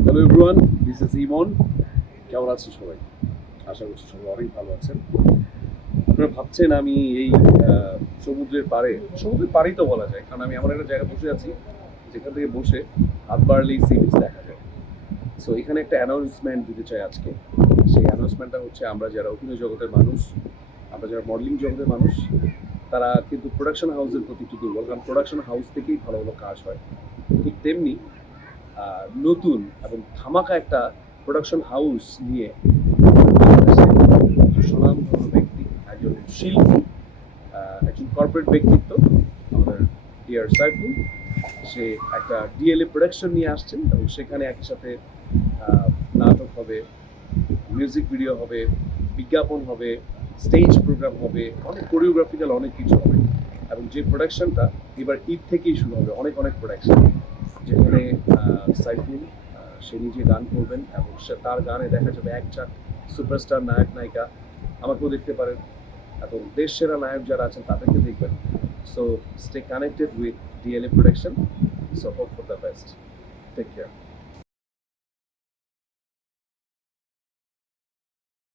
Hello everyone, this is ইমন। কেমন আছেন সবাই? আশা করছি সবাই অনেক ভালো আছেন। আপনারা ভাবছেন আমি এই সমুদ্রের পাড়েই তো বলা যায়, কারণ আমি এমন একটা জায়গায় বসে আছি যেখান থেকে বসে হাত বাড়লেই সি বিচ দেখা যায়। সো এখানে একটা অ্যানাউন্সমেন্ট দিতে চাই আজকে। সেই অ্যানাউন্সমেন্টটা হচ্ছে, আমরা যারা অভিনয় জগতের মানুষ, আমরা যারা মডেলিং জগতের মানুষ, তারা কিন্তু প্রোডাকশন হাউসের প্রতি একটু দুর্বল, কারণ প্রোডাকশন হাউস থেকেই ভালো ভালো কাজ হয়। ঠিক তেমনি নতুন এবং ধামাকা একটা প্রোডাকশন হাউস নিয়ে বাংলাদেশে স্বনামধন্য ব্যক্তি, একজন শিল্পী, একজন কর্পোরেট ব্যক্তিত্ব, আমাদের ডিয়ার সাইফুল, সে একটা ডিএলএ প্রোডাকশন নিয়ে আসছেন এবং সেখানে একই সাথে নাটক হবে, মিউজিক ভিডিও হবে, বিজ্ঞাপন হবে, স্টেজ প্রোগ্রাম হবে, অনেক কোরিওগ্রাফিক্যাল অনেক কিছু হবে। এবং যে প্রোডাকশনটা এবার ঈদ থেকেই শুরু হবে, অনেক অনেক প্রোডাকশন, যেখানে সাইফুল সে নিজে গান করবেন এবং সে তার গানে দেখা যাবে এক চার সুপারস্টার নায়ক নায়িকা, আমাকেও দেখতে পারেন, এবং দেশ সেরা নায়ক যারা আছেন তাদেরকে দেখবেন। So stay connected with DLA production. So hope for the best. Take care.